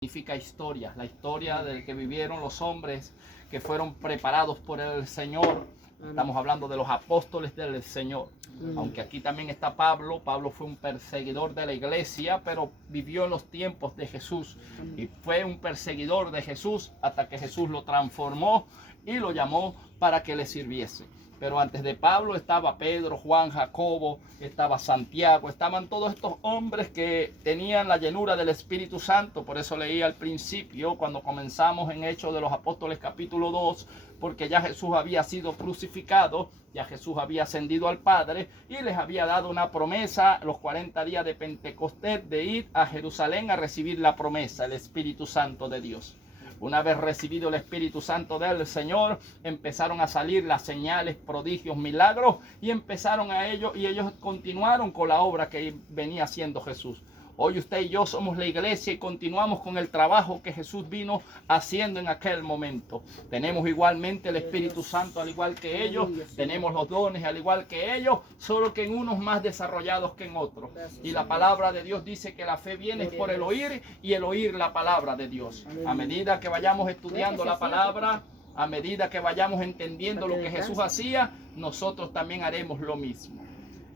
significa historia, la historia del que vivieron los hombres que fueron preparados por el Señor. Estamos hablando de los apóstoles del Señor. Aunque aquí también está Pablo. Pablo fue un perseguidor de la iglesia, pero vivió en los tiempos de Jesús. Y fue un perseguidor de Jesús hasta que Jesús lo transformó y lo llamó para que le sirviese. Pero antes de Pablo estaba Pedro, Juan, Jacobo, estaba Santiago, estaban todos estos hombres que tenían la llenura del Espíritu Santo. Por eso leí al principio, cuando comenzamos en Hechos de los Apóstoles capítulo 2, porque ya Jesús había sido crucificado, ya Jesús había ascendido al Padre y les había dado una promesa, los 40 días de Pentecostés, de ir a Jerusalén a recibir la promesa, el Espíritu Santo de Dios. Una vez recibido el Espíritu Santo del Señor, empezaron a salir las señales, prodigios, milagros, y empezaron a ellos, y ellos continuaron con la obra que venía haciendo Jesús. Hoy usted y yo somos la iglesia y continuamos con el trabajo que Jesús vino haciendo en aquel momento. Tenemos igualmente el Espíritu Santo al igual que ellos, tenemos los dones al igual que ellos, solo que en unos más desarrollados que en otros. Y la palabra de Dios dice que la fe viene por el oír y el oír la palabra de Dios. A medida que vayamos estudiando la palabra, a medida que vayamos entendiendo lo que Jesús hacía, nosotros también haremos lo mismo.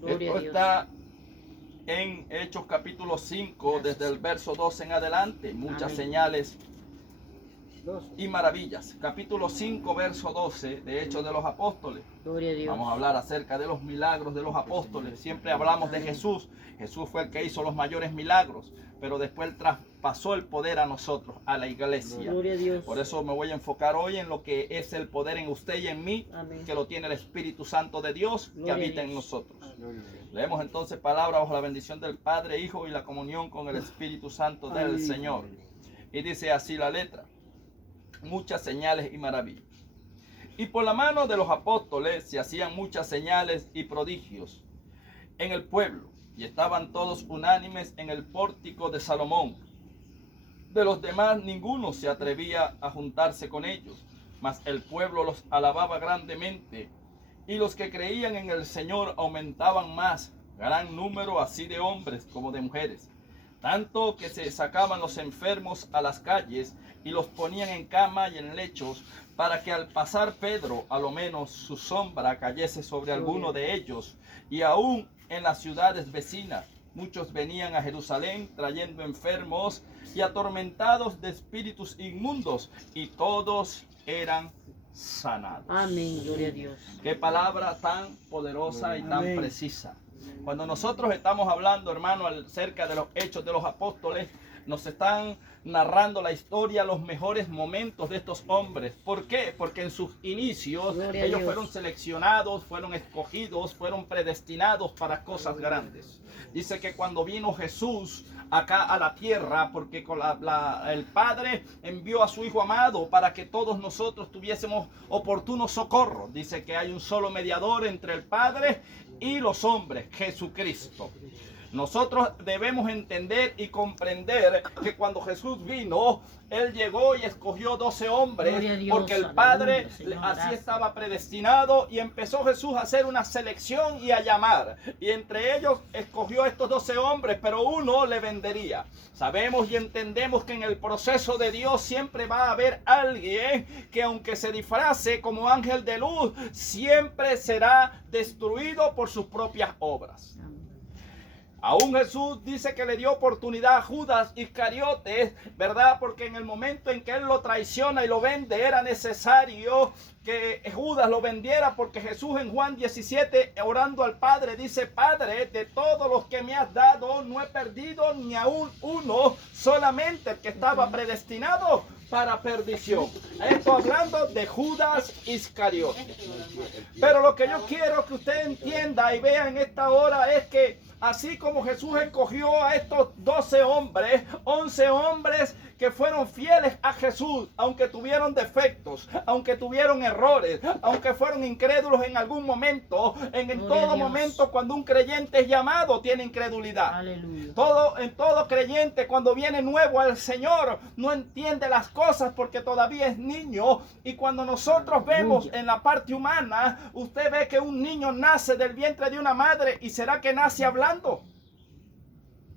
Esto está en Hechos capítulo 5, desde el verso 12 en adelante, muchas señales y maravillas. Capítulo 5, verso 12 de Hechos de los Apóstoles. Vamos a hablar acerca de los milagros de los apóstoles. Siempre hablamos de Jesús. Jesús fue el que hizo los mayores milagros, pero después él traspasó el poder a nosotros, a la iglesia. Por eso me voy a enfocar hoy en lo que es el poder en usted y en mí, que lo tiene el Espíritu Santo de Dios que habita en nosotros. Leemos entonces palabra bajo la bendición del Padre, Hijo y la comunión con el Espíritu Santo del Señor. Y dice así la letra: muchas señales y maravillas. Y por la mano de los apóstoles se hacían muchas señales y prodigios en el pueblo, y estaban todos unánimes en el pórtico de Salomón. De los demás ninguno se atrevía a juntarse con ellos, mas el pueblo los alababa grandemente, y los que creían en el Señor aumentaban más, gran número así de hombres como de mujeres, tanto que se sacaban los enfermos a las calles y los ponían en cama y en lechos, para que al pasar Pedro, a lo menos su sombra cayese sobre alguno de ellos. Y aún en las ciudades vecinas muchos venían a Jerusalén trayendo enfermos y atormentados de espíritus inmundos, y todos eran sanados. Amén, gloria a Dios. Qué palabra tan poderosa y tan precisa. Cuando nosotros estamos hablando, hermano, acerca de los hechos de los apóstoles, nos están narrando la historia, los mejores momentos de estos hombres. ¿Por qué? Porque en sus inicios ellos fueron seleccionados, fueron escogidos, fueron predestinados para cosas grandes. Dice que cuando vino Jesús acá a la tierra, porque con el Padre envió a su Hijo amado para que todos nosotros tuviésemos oportuno socorro. Dice que hay un solo mediador entre el Padre y los hombres, Jesucristo. Nosotros debemos entender y comprender que cuando Jesús vino, Él llegó y escogió 12 hombres, porque el Padre así estaba predestinado, y empezó Jesús a hacer una selección y a llamar. Y entre ellos escogió a estos 12 hombres, pero uno le vendería. Sabemos y entendemos que en el proceso de Dios siempre va a haber alguien que, aunque se disfrace como ángel de luz, siempre será destruido por sus propias obras. Aún Jesús dice que le dio oportunidad a Judas Iscariotes, ¿verdad? Porque en el momento en que él lo traiciona y lo vende, era necesario que Judas lo vendiera, porque Jesús en Juan 17, orando al Padre, dice: Padre, de todos los que me has dado, no he perdido ni aún uno, solamente el que estaba predestinado para perdición. Esto hablando de Judas Iscariotes. Pero lo que yo quiero que usted entienda y vea en esta hora es que así como Jesús escogió a estos 12 hombres, 11 hombres que fueron fieles a Jesús, aunque tuvieron defectos, aunque tuvieron errores, aunque fueron incrédulos en algún momento, en todo momento cuando un creyente es llamado tiene incredulidad. Aleluya. En todo creyente cuando viene nuevo al Señor no entiende las cosas porque todavía es niño, y cuando nosotros vemos en la parte humana, usted ve que un niño nace del vientre de una madre, y ¿será que nace hablando?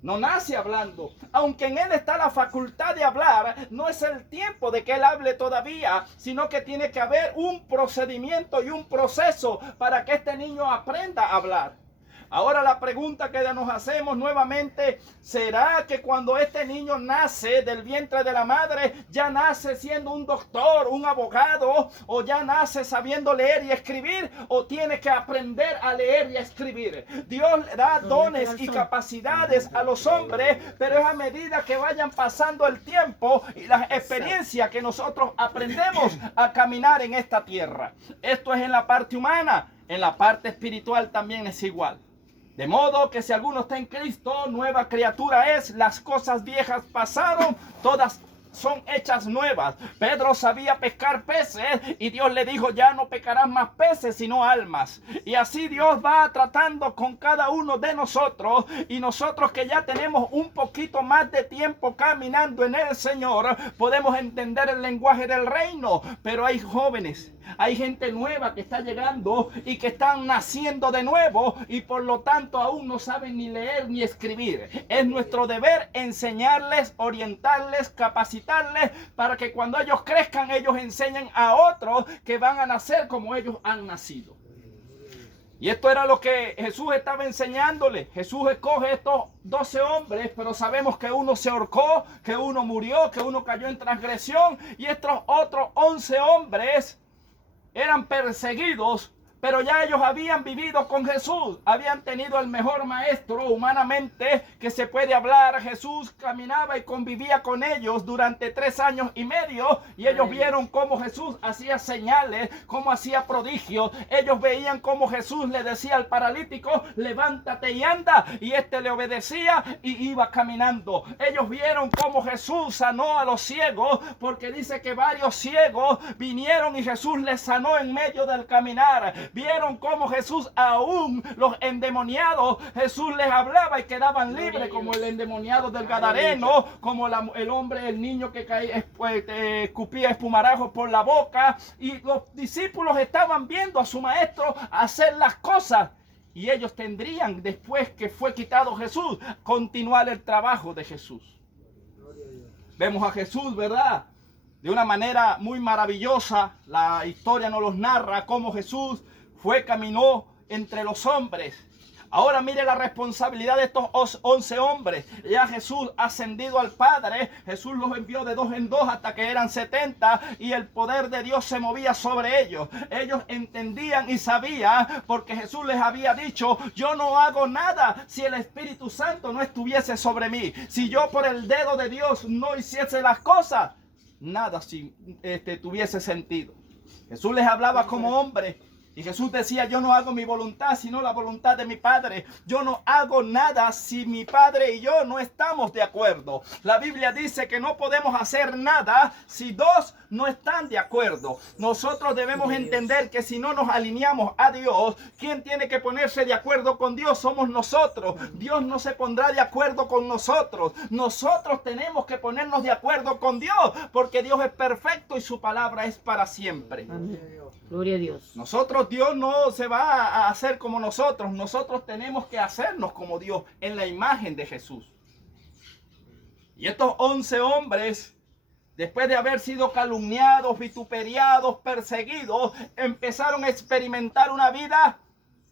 No nace hablando. Aunque en él está la facultad de hablar, no es el tiempo de que él hable todavía, sino que tiene que haber un procedimiento y un proceso para que este niño aprenda a hablar. Ahora la pregunta que nos hacemos nuevamente, ¿será que cuando este niño nace del vientre de la madre, ya nace siendo un doctor, un abogado, o ya nace sabiendo leer y escribir, o tiene que aprender a leer y a escribir? Dios le da dones y capacidades a los hombres, pero es a medida que vayan pasando el tiempo y las experiencias que nosotros aprendemos a caminar en esta tierra. Esto es en la parte humana, en la parte espiritual también es igual. De modo que si alguno está en Cristo, nueva criatura es, las cosas viejas pasaron, todas son hechas nuevas. Pedro sabía pescar peces y Dios le dijo, ya no pescarás más peces sino almas. Y así Dios va tratando con cada uno de nosotros, y nosotros que ya tenemos un poquito más de tiempo caminando en el Señor, podemos entender el lenguaje del reino. Pero hay jóvenes, hay gente nueva que está llegando y que están naciendo de nuevo, y por lo tanto aún no saben ni leer ni escribir. Es nuestro deber enseñarles, orientarles, capacitarles, para que cuando ellos crezcan, ellos enseñen a otros que van a nacer como ellos han nacido. Y esto era lo que Jesús estaba enseñándole. Jesús escoge estos 12 hombres, pero sabemos que uno se ahorcó, que uno murió, que uno cayó en transgresión, y estos otros 11 hombres eran perseguidos, pero ya ellos habían vivido con Jesús, habían tenido el mejor maestro humanamente que se puede hablar. Jesús caminaba y convivía con ellos durante 3 años y medio, y ellos vieron cómo Jesús hacía señales, cómo hacía prodigios. Ellos veían cómo Jesús le decía al paralítico, levántate y anda, y este le obedecía y iba caminando. Ellos vieron cómo Jesús sanó a los ciegos, porque dice que varios ciegos vinieron y Jesús les sanó en medio del caminar. Vieron cómo Jesús, aún los endemoniados, Jesús les hablaba y quedaban libres, como el endemoniado del Gadareno, como el hombre, el niño que escupía espumarajos por la boca. Y los discípulos estaban viendo a su maestro hacer las cosas, y ellos tendrían, después que fue quitado Jesús, continuar el trabajo de Jesús. Vemos a Jesús, ¿verdad?, de una manera muy maravillosa. La historia nos los narra cómo Jesús caminó entre los hombres. Ahora mire la responsabilidad de estos 11 hombres. Ya Jesús ascendido al Padre, Jesús los envió de 2 en 2 hasta que eran 70, y el poder de Dios se movía sobre ellos. Ellos entendían y sabían, porque Jesús les había dicho, yo no hago nada si el Espíritu Santo no estuviese sobre mí. Si yo por el dedo de Dios no hiciese las cosas, nada si tuviese sentido. Jesús les hablaba como hombre, y Jesús decía, yo no hago mi voluntad sino la voluntad de mi Padre. Yo no hago nada si mi Padre y yo no estamos de acuerdo. La Biblia dice que no podemos hacer nada si 2 no están de acuerdo. Nosotros debemos entender que si no nos alineamos a Dios, ¿quién tiene que ponerse de acuerdo con Dios? Somos nosotros. Dios no se pondrá de acuerdo con nosotros. Nosotros tenemos que ponernos de acuerdo con Dios, porque Dios es perfecto y su palabra es para siempre. Amén. Gloria a Dios. Dios no se va a hacer como nosotros. Nosotros tenemos que hacernos como Dios, en la imagen de Jesús. Y estos 11 hombres, después de haber sido calumniados, vituperiados, perseguidos, empezaron a experimentar una vida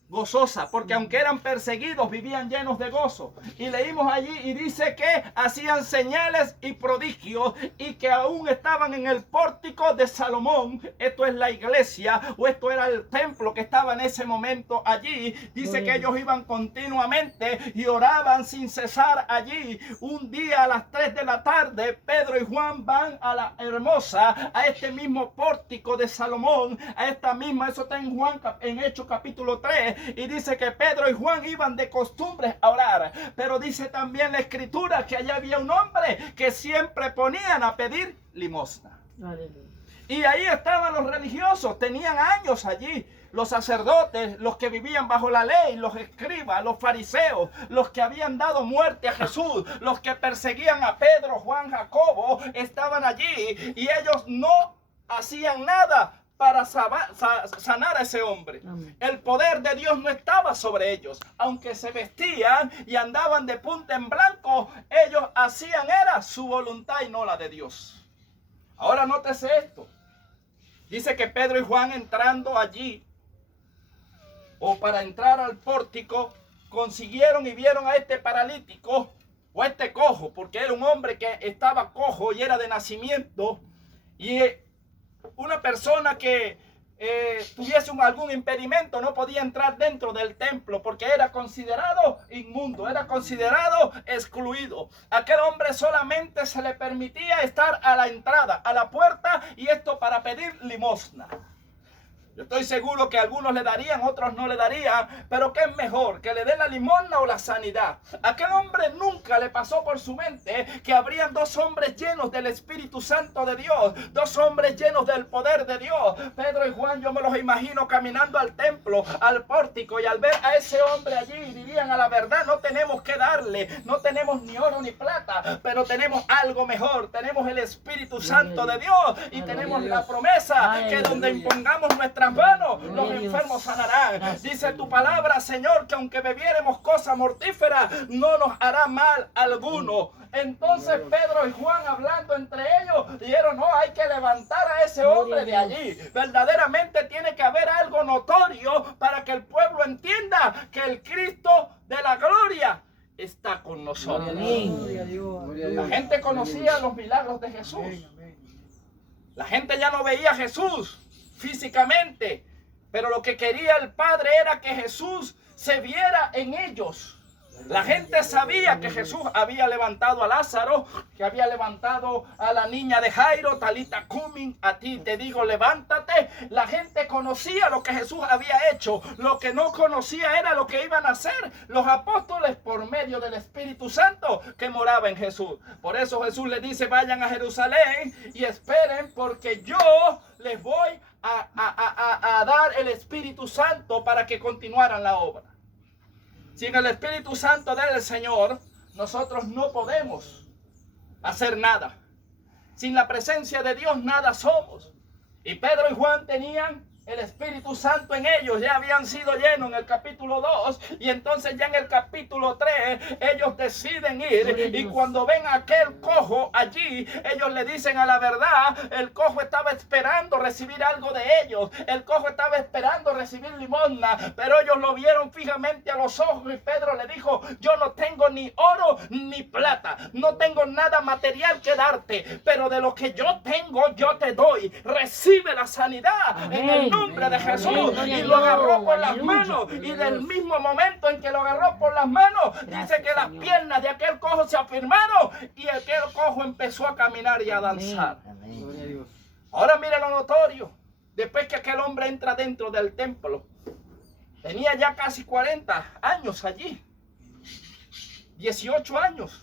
gozosa, porque aunque eran perseguidos, vivían llenos de gozo. Y leímos allí y dice que hacían señales y prodigios, y que aún estaban en el pórtico de Salomón. Esto es la iglesia, o esto era el templo que estaba en ese momento allí. Dice que ellos iban continuamente y oraban sin cesar allí. Un día a las 3 de la tarde, Pedro y Juan van a la Hermosa, a este mismo pórtico de Salomón, a esta misma, eso está en Juan, en Hechos capítulo 3, y dice que Pedro y Juan iban de costumbre a orar. Pero dice también la escritura que allá había un hombre que siempre ponían a pedir limosna. Aleluya. Y ahí estaban los religiosos, tenían años allí. Los sacerdotes, los que vivían bajo la ley, los escribas, los fariseos, los que habían dado muerte a Jesús, los que perseguían a Pedro, Juan, Jacobo, estaban allí, y ellos no hacían nada para sanar a ese hombre. El poder de Dios no estaba sobre ellos. Aunque se vestían y andaban de punta en blanco, ellos hacían era su voluntad y no la de Dios. Ahora nótese esto. Dice que Pedro y Juan entrando allí, o para entrar al pórtico, consiguieron y vieron a este paralítico o a este cojo, porque era un hombre que estaba cojo y era de nacimiento, y una persona que tuviese algún impedimento no podía entrar dentro del templo porque era considerado inmundo, era considerado excluido. Aquel hombre solamente se le permitía estar a la entrada, a la puerta, y esto para pedir limosna. Yo estoy seguro que algunos le darían, otros no le darían, pero ¿qué es mejor? ¿Que le den la limosna o la sanidad? Aquel hombre nunca le pasó por su mente que habrían dos hombres llenos del Espíritu Santo de Dios, dos hombres llenos del poder de Dios. Pedro y Juan, yo me los imagino caminando al templo, al pórtico, y al ver a ese hombre allí dirían: a la verdad no tenemos que darle, no tenemos ni oro ni plata, pero tenemos algo mejor, tenemos el Espíritu Santo de Dios y tenemos la promesa que donde impongamos nuestras manos, los enfermos sanarán. Dice tu palabra, Señor, que aunque bebiéremos cosas mortíferas, no nos hará mal alguno. Entonces Pedro y Juan, hablando entre ellos, dijeron: no, hay que levantar a ese hombre de allí. Verdaderamente tiene que haber algo notorio para que el pueblo entienda que el Cristo de la gloria está con nosotros. La gente conocía los milagros de Jesús. La gente ya no veía a Jesús físicamente, pero lo que quería el Padre era que Jesús se viera en ellos. La gente sabía que Jesús había levantado a Lázaro, que había levantado a la niña de Jairo, Talita Cumi, a ti te digo, levántate. La gente conocía lo que Jesús había hecho. Lo que no conocía era lo que iban a hacer los apóstoles por medio del Espíritu Santo que moraba en Jesús. Por eso Jesús les dice: vayan a Jerusalén y esperen, porque yo les voy a dar el Espíritu Santo para que continuaran la obra. Sin el Espíritu Santo del Señor, nosotros no podemos hacer nada. Sin la presencia de Dios, nada somos. Y Pedro y Juan tenían el Espíritu Santo en ellos, ya habían sido llenos en el capítulo 2, y entonces ya en el capítulo 3 ellos deciden ir, y cuando ven a aquel cojo allí, ellos le dicen: a la verdad, el cojo estaba esperando recibir algo de ellos, el cojo estaba esperando recibir limosna, pero ellos lo vieron fijamente a los ojos, y Pedro le dijo: yo no tengo ni oro ni plata, no tengo nada material que darte, pero de lo que yo tengo yo te doy. Recibe la sanidad en el nombre de Jesús. Y lo agarró por las manos, y del mismo momento en que lo agarró por las manos, dice que las piernas de aquel cojo se afirmaron y aquel cojo empezó a caminar y a danzar. Ahora mire lo notorio. Después que aquel hombre entra dentro del templo, tenía ya casi 40 años allí, 18 años.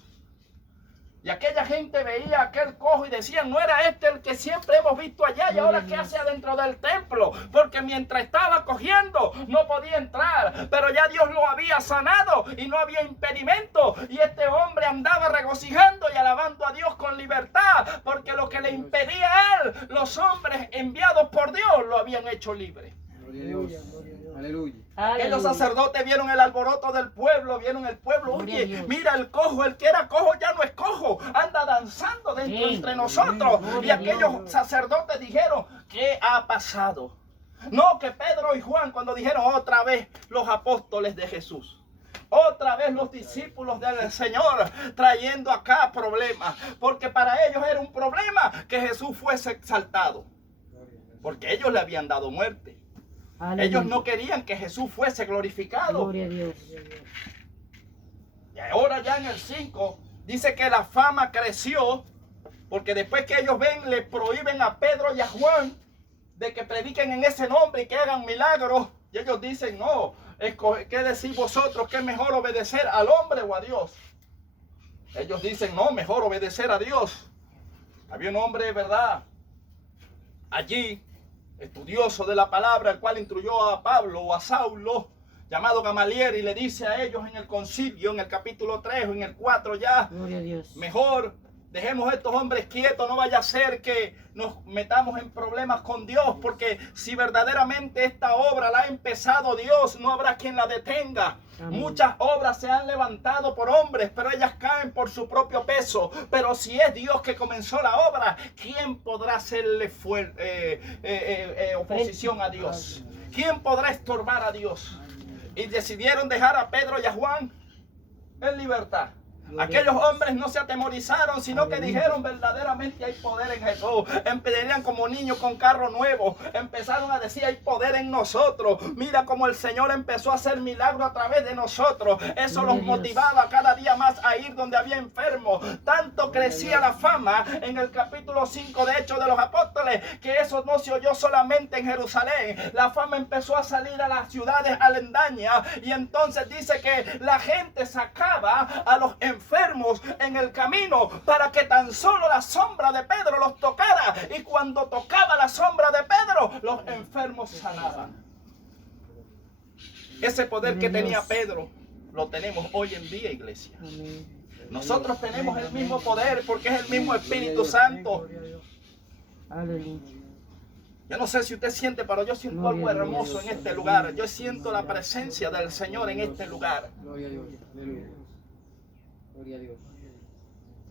Y aquella gente veía a aquel cojo y decían: no era este el que siempre hemos visto allá, y ahora qué hace adentro del templo, porque mientras estaba cogiendo no podía entrar, pero ya Dios lo había sanado y no había impedimento, y este hombre andaba regocijando y alabando a Dios con libertad, porque lo que le impedía a él, los hombres enviados por Dios lo habían hecho libre. Aleluya. Aquellos sacerdotes vieron el alboroto del pueblo, vieron el pueblo: oye, mira el cojo, el que era cojo ya no es cojo, anda danzando dentro entre nosotros. Y aquellos sacerdotes dijeron: ¿qué ha pasado? No, que Pedro y Juan, cuando dijeron otra vez los apóstoles de Jesús, otra vez los discípulos del Señor, trayendo acá problemas, porque para ellos era un problema que Jesús fuese exaltado, porque ellos le habían dado muerte. Ellos no querían que Jesús fuese glorificado. Gloria a Dios. Y ahora ya en el 5 dice que la fama creció, porque después que ellos ven, le prohíben a Pedro y a Juan de que prediquen en ese nombre y que hagan milagros. Y ellos dicen: no, ¿qué decís vosotros? ¿Qué es mejor, obedecer al hombre o a Dios? Ellos dicen: no, mejor obedecer a Dios. Había un hombre, ¿verdad?, allí, estudioso de la palabra, el cual instruyó a Pablo o a Saulo, llamado Gamaliel, y le dice a ellos en el concilio, en el capítulo 3 o en el 4 ya: mejor Dejemos a estos hombres quietos, no vaya a ser que nos metamos en problemas con Dios, porque si verdaderamente esta obra la ha empezado Dios, no habrá quien la detenga. Amén. Muchas obras se han levantado por hombres, pero ellas caen por su propio peso. Pero si es Dios que comenzó la obra, ¿quién podrá hacerle oposición a Dios? ¿Quién podrá estorbar a Dios? Y decidieron dejar a Pedro y a Juan en libertad. Aquellos hombres no se atemorizaron, sino que dijeron: verdaderamente hay poder en Jesús. Empezarían como niños con carro nuevo. Empezaron a decir: hay poder en nosotros. Mira cómo el Señor empezó a hacer milagros a través de nosotros. Eso los motivaba cada día más a ir donde había enfermos. Tanto crecía la fama en el capítulo 5 de Hechos de los Apóstoles, que eso no se oyó solamente en Jerusalén. La fama empezó a salir a las ciudades aledañas, y entonces dice que la gente sacaba a los enfermos en el camino para que tan solo la sombra de Pedro los tocara, y cuando tocaba la sombra de Pedro, los enfermos sanaban. Ese poder que tenía Pedro lo tenemos hoy en día, iglesia. Nosotros tenemos el mismo poder porque es el mismo Espíritu Santo. Yo no sé si usted siente, pero yo siento algo hermoso en este lugar. Yo siento la presencia del Señor en este lugar. Gloria a Dios. Aleluya. Gloria a Dios.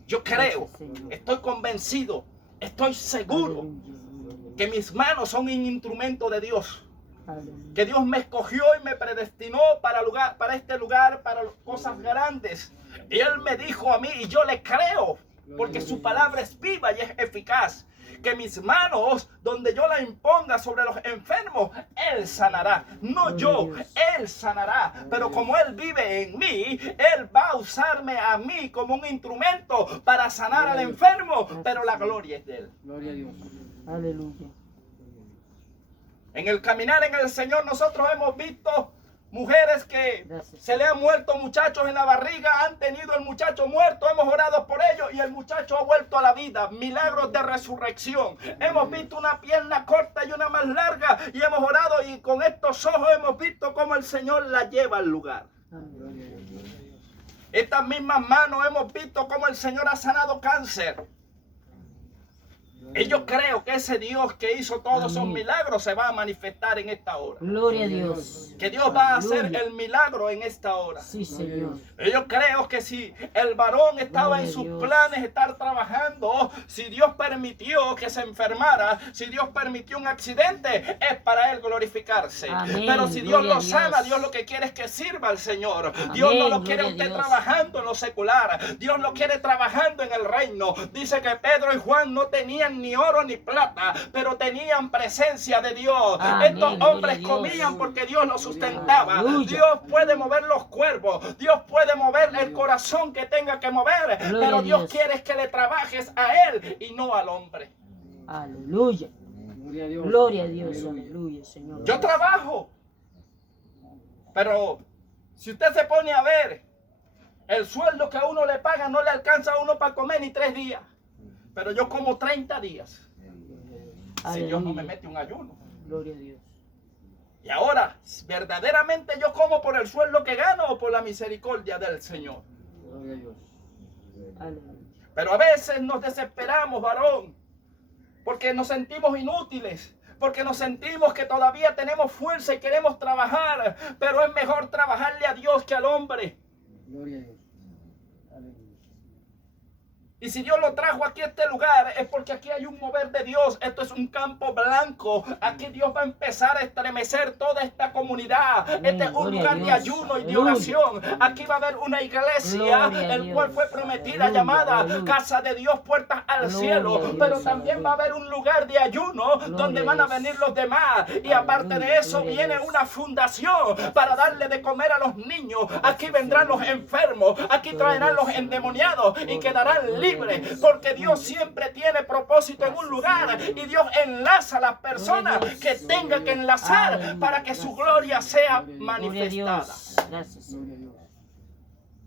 Yo creo, estoy convencido, estoy seguro que mis manos son un instrumento de Dios. Que Dios me escogió y me predestinó para este lugar, para cosas grandes. Y Él me dijo a mí, y yo le creo, porque su palabra es viva y es eficaz, que mis manos, donde yo la imponga sobre los enfermos, Él sanará. No yo, Él sanará. Pero como Él vive en mí, Él va a usarme a mí como un instrumento para sanar al enfermo, pero la gloria es de Él. Gloria a Dios. Aleluya. En el caminar en el Señor nosotros hemos visto mujeres que se le han muerto muchachos en la barriga, han tenido el muchacho muerto, hemos orado por ellos y el muchacho ha vuelto a la vida. Milagros de resurrección. Hemos visto una pierna corta y una más larga y hemos orado, y con estos ojos hemos visto cómo el Señor la lleva al lugar. Estas mismas manos hemos visto cómo el Señor ha sanado cáncer. Y yo creo que ese Dios que hizo todos esos milagros se va a manifestar en esta hora. Gloria a Dios. Que Dios va a hacer el milagro en esta hora. Sí, Señor. Y yo creo que si el varón estaba en sus planes estar trabajando, si Dios permitió que se enfermara, si Dios permitió un accidente, es para él glorificarse. Amén. Pero si Dios Gloria lo a sana, Dios. Dios lo que quiere es que sirva al Señor. Amén. Dios no lo quiere a Gloria a usted Dios. trabajando en lo secular. Dios lo quiere trabajando en el reino. Dice que Pedro y Juan no tenían ni oro ni plata, pero tenían presencia de Dios. Amén. Estos Gloria a hombres Dios. comían porque Dios los sustentaba. Aleluya. Dios puede mover los cuervos, Dios puede mover el corazón que tenga que mover, Gloria pero a Dios Dios. quiere que le trabajes a Él y no al hombre. Aleluya. Gloria a Dios. Gloria a Dios. Aleluya, Señor. Yo trabajo, pero si usted se pone a ver, el sueldo que a uno le paga no le alcanza a uno para comer ni 3 días, pero yo como 30 días. Si Dios no me mete un ayuno. Gloria a Dios. Y ahora, ¿verdaderamente yo como por el sueldo que gano o por la misericordia del Señor? Gloria a Dios. Aleluya. Pero a veces nos desesperamos, varón, porque nos sentimos inútiles, porque nos sentimos que todavía tenemos fuerza y queremos trabajar, pero es mejor trabajarle a Dios que al hombre. Gloria a Dios. Aleluya. Y si Dios lo trajo aquí a este lugar, es porque aquí hay un mover de Dios. Esto es un campo blanco. Aquí Dios va a empezar a estremecer toda esta comunidad. Amén. Este es un Gloria lugar a de Dios. ayuno y de Aleluya. oración. Aquí va a haber una iglesia, Gloria a el Dios. cual fue prometida, Aleluya, llamada aleluya. Casa de Dios, puertas al Gloria cielo. a Dios, Pero también aleluya. va a haber un lugar de ayuno donde a van a Dios. venir los demás. Y aparte de eso Gloria a viene Dios. una fundación para darle de comer a los niños. Aquí vendrán los enfermos. Aquí traerán los endemoniados y quedarán libres. Porque Dios siempre tiene propósito en un lugar y Dios enlaza a las personas que tenga que enlazar para que su gloria sea Gloria a manifestada. Dios. Gracias, Gloria Señor. a Dios.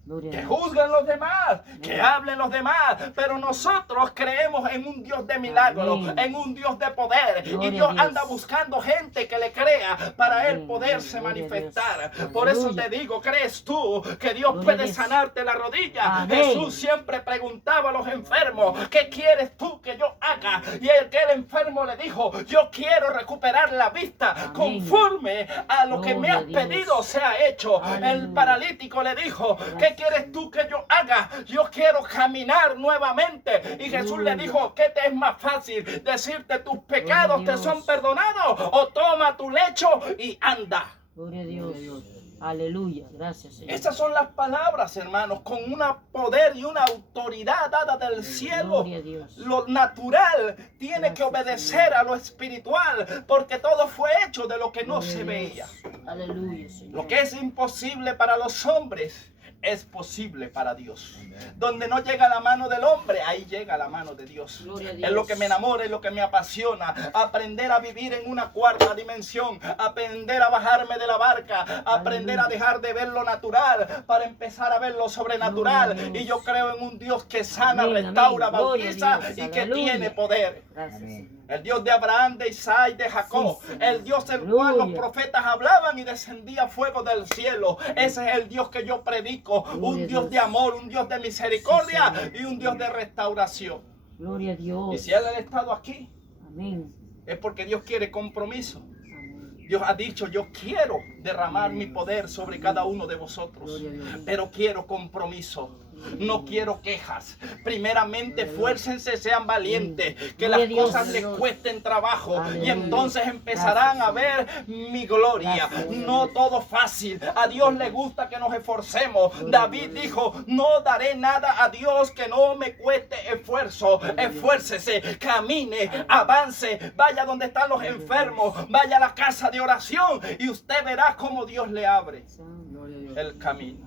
Gloria a Que Dios. juzguen los demás, que hablen los demás, pero nosotros creemos en un Dios de milagros, Amén. en un Dios de poder, Gloria y Dios a Dios. anda buscando gente que le crea para él Amén. poderse Gloria a manifestar. Dios. Por eso Aleluya. te digo, ¿crees tú que Dios Gloria a puede Dios. sanarte la rodilla? Amén. Jesús siempre preguntaba a los enfermos, ¿qué quieres tú que yo haga? Y el enfermo le dijo, yo quiero recuperar la vista, Amén. conforme a lo que me Gloria has a Dios. pedido sea hecho. Aleluya. El paralítico le dijo, ¿qué quieres tú que yo haga? Yo quiero caminar nuevamente. Y Jesús le dijo, ¿qué te es más fácil? Decirte tus pecados te Dios. son perdonados, o toma tu lecho y anda. Gloria a Dios. Aleluya. Gracias, Señor. Esas son las palabras, hermanos, con un poder y una autoridad dada del cielo. Gloria a Dios. Lo natural tiene que Gracias, obedecer a lo espiritual, porque todo fue hecho de lo que no Gloria se a veía. Dios. Aleluya, Señor. Lo que es imposible para los hombres es posible para Dios. Donde no llega la mano del hombre, ahí llega la mano de Dios. Gloria a Es Dios. lo que me enamora, es lo que me apasiona. Aprender a vivir en una cuarta dimensión, aprender a bajarme de la barca, aprender a dejar de ver lo natural para empezar a ver lo sobrenatural. Gloria a Dios. Y yo creo en un Dios que sana, Amén, restaura, amén. Gloria a bautiza Dios. y que Aleluya. tiene poder. Gracias, Señor. El Dios de Abraham, de Isaac y de Jacob. Sí, Señor. El Dios del cual los Aleluya. profetas hablaban y descendía fuego del cielo. Ese es el Dios que yo predico. Gloria Un a Dios Dios. de amor, un Dios de misericordia Sí, Señor. y un Dios de restauración. Gloria a Y Dios. si Él ha estado aquí, Amén. es porque Dios quiere compromiso. Amén. Dios ha dicho, yo quiero derramar mi poder sobre cada uno de vosotros, Gloria a Dios. pero quiero compromiso. No quiero quejas. Primeramente, esfuércense, sean valientes, que las Gloria a Dios. cosas les cuesten trabajo y Aleluya. entonces empezarán a ver mi gloria. Gracias. No todo fácil. A Dios le gusta que nos esforcemos. David dijo, no daré nada a Dios que no me cueste esfuerzo. Esfuércese, camine, avance, vaya donde están los enfermos, vaya a la casa de oración y usted verá cómo Dios le abre Gloria a Dios. el camino.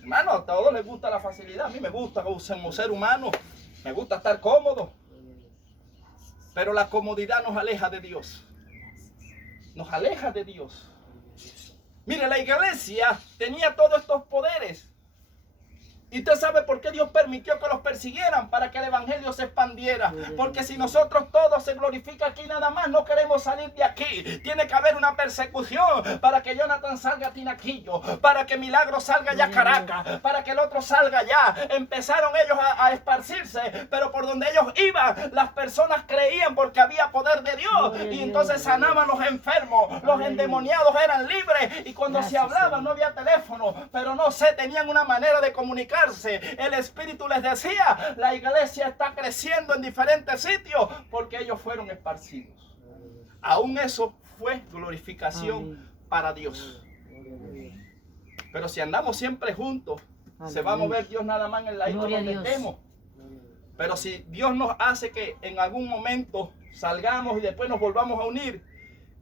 Hermano, a todos les gusta la facilidad. A mí me gusta como ser humano. Me gusta estar cómodo. Pero la comodidad nos aleja de Dios. Nos aleja de Dios. Mire, la iglesia tenía todos estos poderes. Y usted sabe por qué Dios permitió que los persiguieran, para que el evangelio se expandiera. Porque si nosotros todos se glorifica aquí nada más, no queremos salir de aquí. Tiene que haber una persecución para que Jonathan salga a Tinaquillo, para que Milagro salga ya a Caracas, para que el otro salga allá. Empezaron ellos a esparcirse, pero por donde ellos iban, las personas creían porque había poder de Dios. Y entonces sanaban los enfermos, los endemoniados eran libres. Y cuando se hablaba no había teléfono, pero no sé, tenían una manera de comunicar. El Espíritu les decía, la iglesia está creciendo en diferentes sitios porque ellos fueron esparcidos. Aún eso fue glorificación para Dios. Pero si andamos siempre juntos, se va a mover Dios nada más en el lado Gloria a donde Dios. estemos. Pero si Dios nos hace que en algún momento salgamos y después nos volvamos a unir,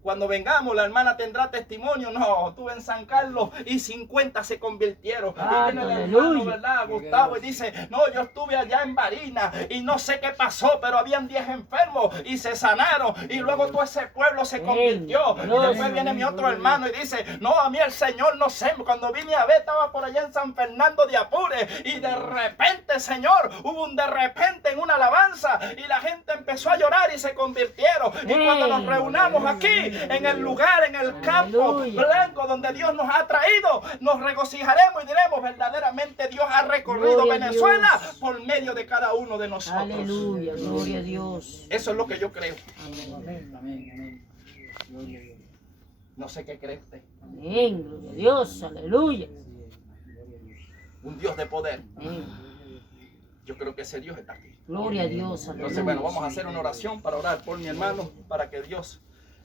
cuando vengamos, la hermana tendrá testimonio. No, estuve en San Carlos y 50 se convirtieron. Y viene el hermano, Aleluya. ¿verdad? Gustavo, y dice, no, yo estuve allá en Barinas y no sé qué pasó, pero habían 10 enfermos y se sanaron. Y luego todo ese pueblo se convirtió. Y después viene mi otro hermano y dice, no, a mí el Señor no sé. Cuando vine a ver, estaba por allá en San Fernando de Apure. Y de repente, Señor, hubo un de repente en una alabanza. Y la gente empezó a llorar y se convirtieron. Y cuando nos reunamos aquí, en el lugar, en el campo Aleluya. blanco donde Dios nos ha traído, nos regocijaremos y diremos, verdaderamente Dios ha recorrido Gloria a Venezuela Dios. por medio de cada uno de nosotros. Aleluya. Gloria a Dios. Eso es lo que yo creo. Amén. Amén, amén. Gloria a Dios. No sé qué cree usted. Amén. Gloria a Dios. Aleluya. Un Dios de poder. Amén. Yo creo que ese Dios está aquí. Gloria a Dios. Entonces, bueno, vamos a hacer una oración para orar por mi hermano, para que Dios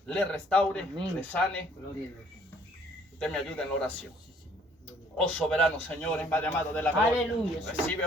le restaure, Amén. le sane. Gloria a Dios. Usted me ayude en la oración. Oh soberano Señor, en Padre amado de la gloria. Aleluya, Señor. Recibe